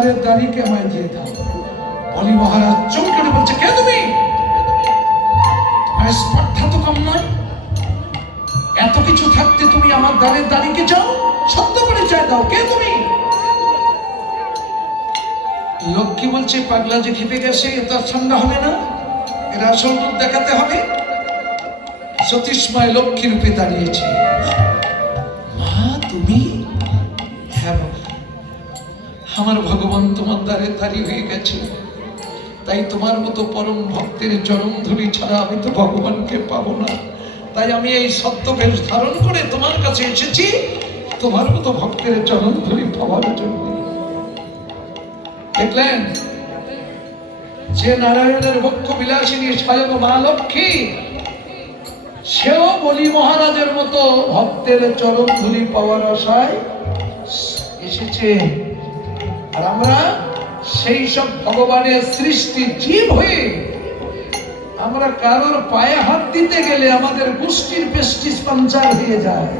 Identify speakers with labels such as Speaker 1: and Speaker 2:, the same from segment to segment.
Speaker 1: দ্বারের দাড়িকে আমায় দিয়ে দাও। বলি মহারাজ চমকে উঠে বলছে, কে তুমি? স্পর্ধা তো কম নয়। এত কিছু থাকতে তুমি আমার দ্বারের দাড়িকে চাও? সত্য করে চাই দাও, কে তুমি? লক্ষ্মী বলছে, পাগলা যে খেপে গেছে, এ তো আর ঠান্ডা হবে না। এরা আসল দেখাতে হবে। সতীশময় লক্ষ্মী রূপে দাঁড়িয়েছে। আমার ভগবান তোমার দ্বারে দাঁড়িয়ে হয়ে গেছে। তাই তোমার মতো পরম ভক্তের ধুলি ছাড়া আমি তো ভগবানকে পাবো না। তাই আমি এই সত্য বেশ ধারণ করে তোমার কাছে এসেছি, তোমার মতো ভক্তের চরণ ধুলি পাওয়ার জন্য। দেখলেন? যে নারায়ণের বক্ষ বিলাসিনী স্বয়ং মা লক্ষ্মী, সেও বলি মহারাজের মতো ভক্তের চরণ ধুলি পাওয়ার আশায় এসেছে। আর আমরা সেই সব ভগবানের সৃষ্টি জীব হয়ে আমরা কারোর পায়ে হাত দিতে গেলে আমাদের গোষ্ঠীর পেস্টিস পাঞ্চার হয়ে যায়।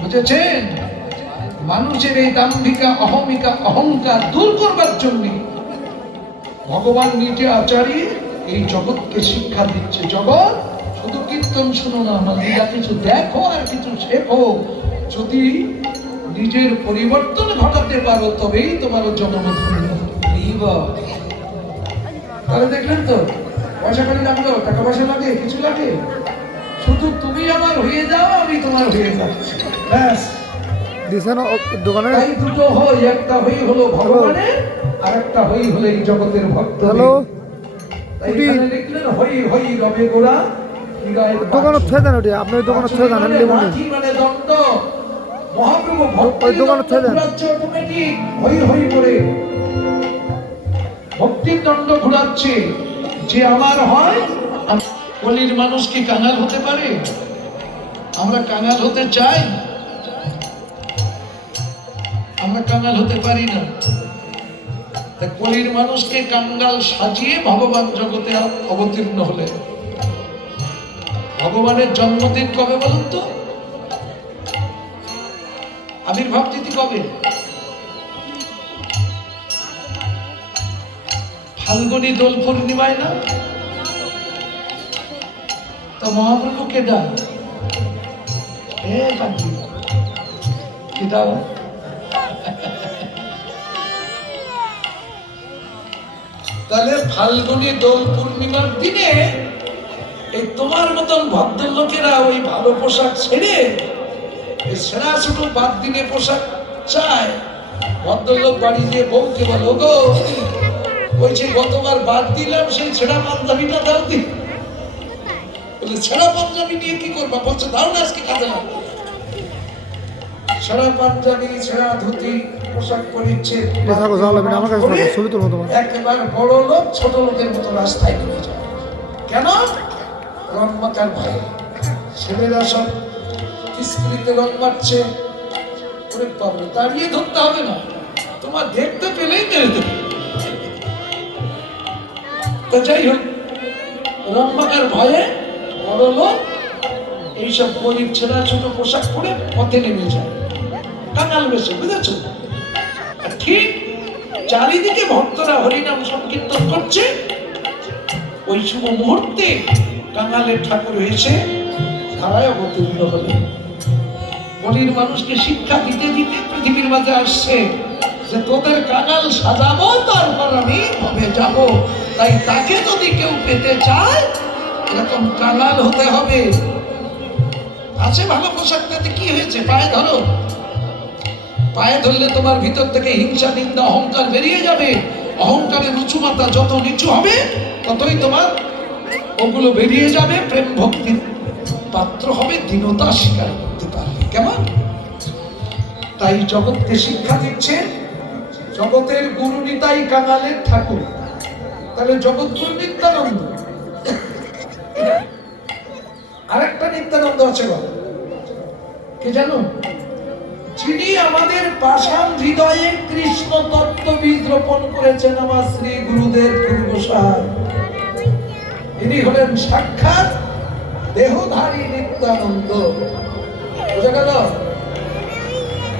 Speaker 1: বুঝেছেন? মানুষের এই দাম্ভিকা, অহমিকা, অহংকার দূর করবার জন্য ভগবান নিজে আচার্য এই জগৎকে শিক্ষা দিচ্ছে। জগৎ, শুধু কীর্তন শুনো না আমাদের কিছু দেখো আর কিছু শেখো। যদি নিজের পরিবর্তন ঘটাতে পারো তবেই তোমার জন্মধন্য তাহলে দেখলেন তো পয়সা করি লাগল টাকা পয়সা লাগে কিছু লাগে? শুধু তুমি আমার হয়ে যাও আমি তোমার হয়ে যাও ব্যাস।
Speaker 2: দোকানে?
Speaker 1: দুটো হই একটা হই হলো ভগবানের আর একটা হই হলো এই জগতের ভক্ত
Speaker 2: হ্যালো।
Speaker 1: হই হই রবে গোড়া
Speaker 2: দোকানে থয়ে দেন ওটি আপনার দোকানে থয়ে দেন আমি নেব নি।
Speaker 1: মহাপ্রভু ভক্তি হই হই করে। ভক্তির দণ্ড ঘুরাচ্ছে। যে আমার হয় কলির মানুষ কি কাঙাল হতে পারে? আমরা কাঙাল হতে চাই। আমরা কাঙাল হতে পারি না। কলির মানুষকে কাঙ্গাল সাজিয়ে ভগবান জগতে অবতীর্ণ হলেন। ভগবানের জন্মদিন কবে বলুন তো? আবির্ভাব তিথি কবে? ফাল্গুনী দোল পূর্ণিমায় না? তো মহাপ্রভু কেডা? এ তাহলে ফাল্গুনী দোল পূর্ণিমার দিনে এই তোমার মতন ভদ্রলোকেরা ওই ভালো পোশাক ছেড়ে সেরা ছোট বাদ দিনে পোশাক চায় ভদ্রলোক বাড়ি দিয়ে বউকে বলো গো বলছি গতবার বাদ দিলাম সেই ছেঁড়া পাঞ্জাবিটা দাও দি। বলে ছেঁড়া পাঞ্জাবি নিয়ে কি করবা? বলছে দাও না আজকে কাজে লাগবে ছেঁড়া পাঞ্জাবি ছেঁড়া ধুতি পোশাক পরিচ্ছে একেবারে বড় লোক ছোট লোকের মতো রাস্তায় নেমে যায়। কেন? রং মাখার ভয়ে। ছেলেরা সব স্ত্রীতে রং মারছে। ধরতে হবে না। তোমার দেখতে পেলেই মেরে দেবে। তো যাই হোক, রং মাখার ভয়ে বড় লোক এইসব গরিব ছেঁড়া ছোট পোশাক পরে পথে নেমে যায়। কাঙাল বেশে, বুঝেছ? ঠিক চারিদিকে ভক্তরা হরিনাম সংকীর্তন করছে। ওই শুভ মুহূর্তে কাঙালের ঠাকুর এসে ধারায় অবতীর্ণ হলেন। বলির মানুষকে শিক্ষা দিতে দিতে পৃথিবীর মাঝে আসছে যে তোদের কাঙাল সাজাবো, তারপর আমি হবে যাব। তাই তাকে যদি কেউ পেতে চায়, এরকম কাঙাল হতে হবে। আছে ভালো পোশাক, তাতে কি হয়েছে? পায়ে ধরো। পায়ে ধরলে তোমার ভিতর থেকে হিংসা, নিন্দা, অহংকার বেরিয়ে যাবে। অহংকারের উঁচু মাথা যত নিচু হবে, ততই তোমার ওগুলো বেরিয়ে যাবে। প্রেম ভক্তির পাত্র হবে, দীনতা শিকার। কেমন? তাই জগৎকে শিক্ষা দিচ্ছে, জগতের গুরু নিতাই কাঙালের ঠাকুর। তাহলে জগৎগুরু নিত্যানন্দ। আরেকটা নিত্যানন্দ আছে বাবা কে জানো? যিনি আমাদের পাষাণ হৃদয়ে কৃষ্ণ তত্ত্ব বীজ রোপণ করেছেন আমার শ্রী গুরুদেব পূর্বসার। ইনি হলেন সাক্ষাৎ দেহধারী নিত্যানন্দ।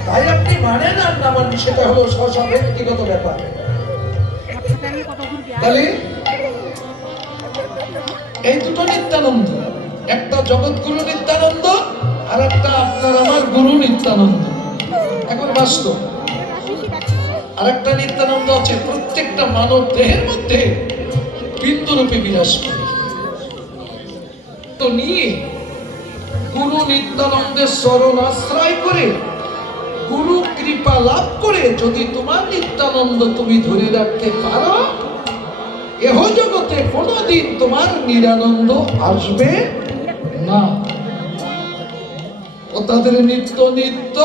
Speaker 1: তাই আপনি মানেন আর না মানেন সেটা হলো স্ব ব্যক্তিগত ব্যাপার এই দুটো নিত্যানন্দ, একটা জগৎগুরু নিত্যানন্দ আর একটা আপনার আমার গুরু নিত্যানন্দ। এখন বাস্তব। আর একটা নিত্যানন্দ আছে, প্রত্যেকটা মানব দেহের মধ্যে বিন্দুরূপে বিরাজ করে। তো নিয়ে গুরু নিত্যানন্দের শরণ আশ্রয় করে, গুরু কৃপা লাভ করে যদি তোমার নিত্যানন্দ তুমি ধরে রাখতে পারো, এহ জগতে কোনোদিন তোমার নিরানন্দ আসবে না। ও তাদের নিত্য নিত্য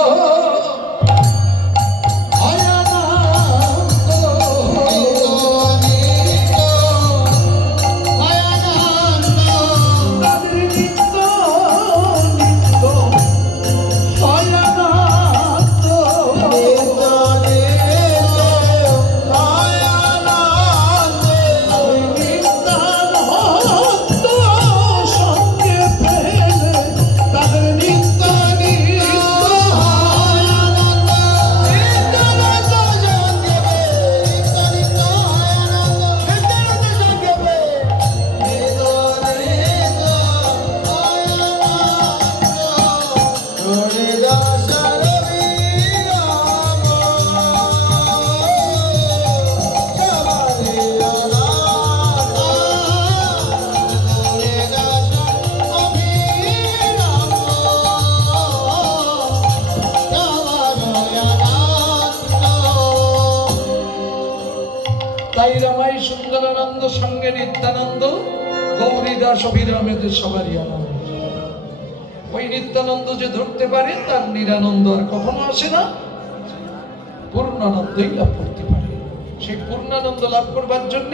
Speaker 1: নিত্যানন্দ গৌরীদাস অভিরামেদের সবারই আনন্দ। ওই নিত্যানন্দ যে ধরতে পারে, তার নিরানন্দ আর কখনো আসে না। পূর্ণানন্দই লাভ করতে পারে। সেই পূর্ণানন্দ লাভ করবার জন্যে